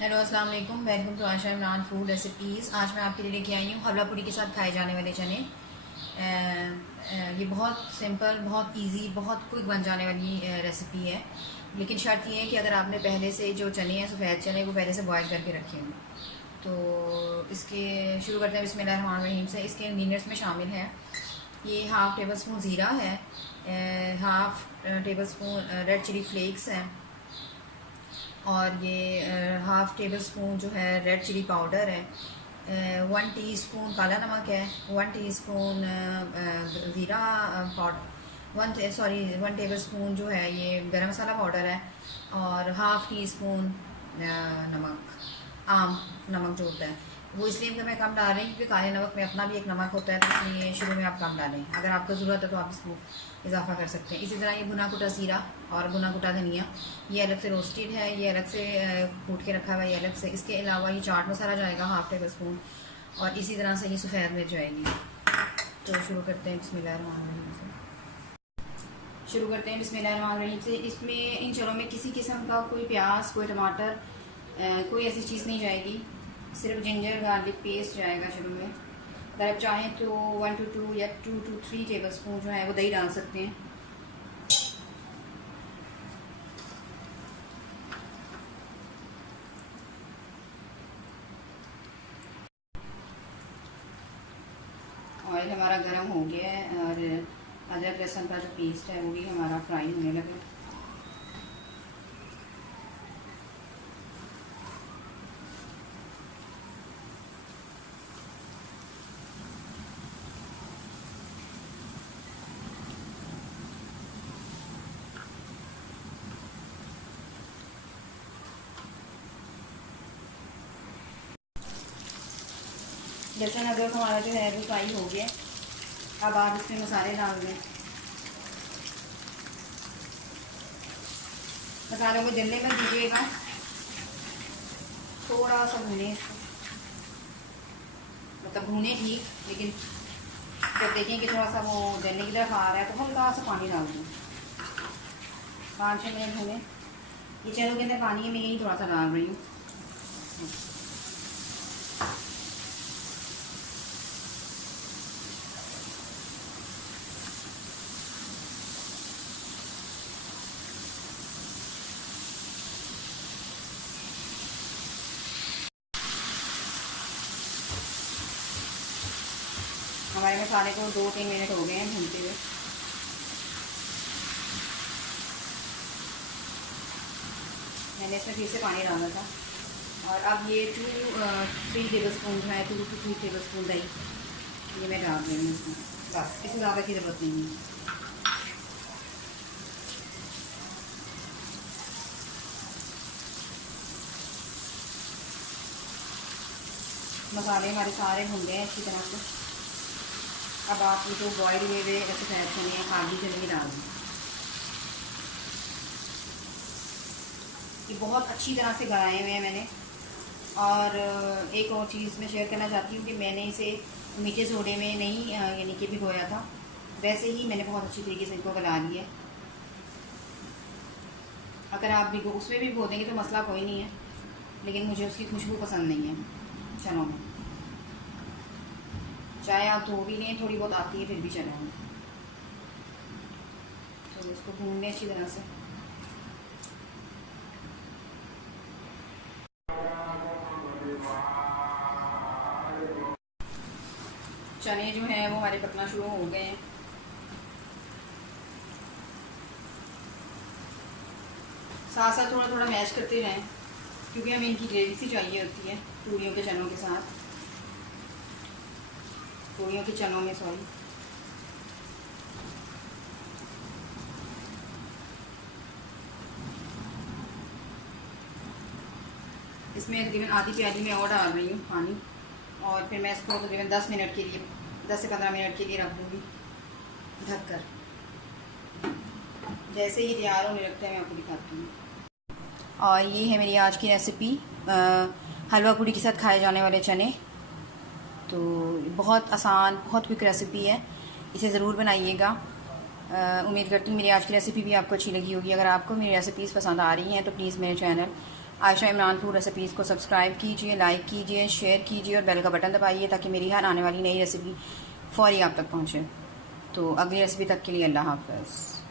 Hello अस्सलाम वालेकुम, welcome to Asha Imran food recipes. आज मैं आपके लिए लेके आई हूँ हलवा पूरी के साथ खाए जाने वाले चने। ये बहुत सिंपल, बहुत इजी, बहुत क्विक बन जाने वाली रेसिपी है। लेकिन शर्त ये है कि अगर आपने पहले से जो चने हैं, सफ़ेद चने, वो पहले से बॉयल करके रखे हों। तो इसके शुरू करते हैं बिस्मिल्लाहिर्रहमानिर्रहीम से। इसके इंग्रीडियंट्स में शामिल है ये हाफ़ टेबल स्पून ज़ीरा है, half tablespoon red chilli flakes है, और ये हाफ़ टेबल स्पून जो है रेड चिली पाउडर है, 1 टीस्पून काला नमक है, 1 टीस्पून ज़ीरा पाउडर, 1 टेबल स्पून जो है ये गरम मसाला पाउडर है, और हाफ़ टी स्पून नमक, आम नमक जो होता है वो इसलिए मैं कम डाल रही हूँ क्योंकि काले नमक में अपना भी एक नमक होता है, तो इसलिए शुरू में आप कम डालें। अगर आपको ज़रूरत है तो आप इसको इजाफा कर सकते हैं। इसी तरह ये भुना कुटा ज़ीरा और भुना कुटा धनिया, ये अलग से रोस्टेड है, ये अलग से कूट के रखा हुआ है, ये अलग से। इसके अलावा ये चाट मसाला जाएगा हाफ़ टेबल स्पून, और इसी तरह से ये सफ़ेद मिर्च जाएगी। तो शुरू करते हैं बिस्मिल्लाहिर्रहमानिर्रहीम से। बिस्मिल्लाहिर्रहमानिर्रहीम से। इसमें इन चनों में किसी किस्म का कोई प्याज, कोई टमाटर, कोई ऐसी चीज़ नहीं जाएगी, सिर्फ जिंजर गार्लिक पेस्ट जाएगा शुरू में। अगर आप चाहें तो 1 to 2 या 2 to 3 टेबल स्पून जो है वो दही डाल सकते हैं। ऑयल हमारा गर्म हो गया है, और अदरक लहसुन का जो पेस्ट है वो भी हमारा फ्राई होने लगा। लहसुन अदरक हमारा जो है वो फ्राई हो गया। अब आप इसमें मसाले डाल दें। मसालों को जलने में दीजिएगा, थोड़ा सा भूनें इसको, मतलब भूनें ठीक, लेकिन जब देखें कि थोड़ा सा वो जलने की तरफ आ रहा है तो हल्का सा पानी डाल दें। 5-6 मिनट भूनें। ये चनों के अंदर पानी है, मैं यही थोड़ा सा डाल रही हूँ। हमारे मसाले को 2-3 मिनट हो गए हैं भूनते हुए। मैंने इसमें फिर से पानी डाला था, और अब ये 2-3 टेबल स्पून जो है, 2 to 3 टेबल स्पून दही ये मैं डाल रही हूँ इसमें। बस, इसमें ज़्यादा की ज़रूरत नहीं है। मसाले हमारे सारे भून गए हैं अच्छी तरह से। अब आप ये जो बॉयल हुए हुए ऐसे फ्राई चने हैं, काली चने डाल दें। ये बहुत अच्छी तरह से गलाए हुए हैं मैंने। और एक और चीज़ मैं शेयर करना चाहती हूँ कि मैंने इसे मीठे सोडे में नहीं यानी कि भिगोया था, वैसे ही मैंने बहुत अच्छी तरीके से इनको गला लिया। अगर आप भिगो उसमें भी भिगो देंगे तो मसला कोई नहीं है, लेकिन मुझे उसकी खुशबू पसंद नहीं है चनों में। चाहे आप धो भी लें, थोड़ी बहुत आती है फिर भी चनों में। तो इसको भून लें अच्छी तरह से। चने जो हैं वो हमारे पकना शुरू हो गए हैं। साथ साथ थोड़ा थोड़ा मैश करते रहें, क्योंकि हमें इनकी ग्रेवी सी चाहिए होती है पूरियों के चनों के साथ, पूरियों के चनों में सॉरी। इसमें तकरीबन आधी प्याली में और डाल रही हूँ पानी, और फिर मैं इसको तकरीबन 10 मिनट के लिए, 10 से 15 मिनट के लिए रख दूँगी ढककर। जैसे ही तैयार होने लगता है मैं आपको दिखाती हूँ। और ये है मेरी आज की रेसिपी, हलवा पूरी के साथ खाए जाने वाले चने। तो बहुत आसान, बहुत क्विक रेसिपी है, इसे ज़रूर बनाइएगा। उम्मीद करती हूँ मेरी आज की रेसिपी भी आपको अच्छी लगी होगी। अगर आपको मेरी रेसिपीज़ पसंद आ रही हैं तो प्लीज़ मेरे channel Ayesha Imran food recipes को सब्सक्राइब कीजिए, लाइक कीजिए, शेयर कीजिए और बेल का बटन दबाइए ताकि मेरी हर आने वाली नई रेसिपी फ़ौरी आप तक पहुँचे। तो अगली रेसिपी तक के लिए अल्लाह हाफ़िज़।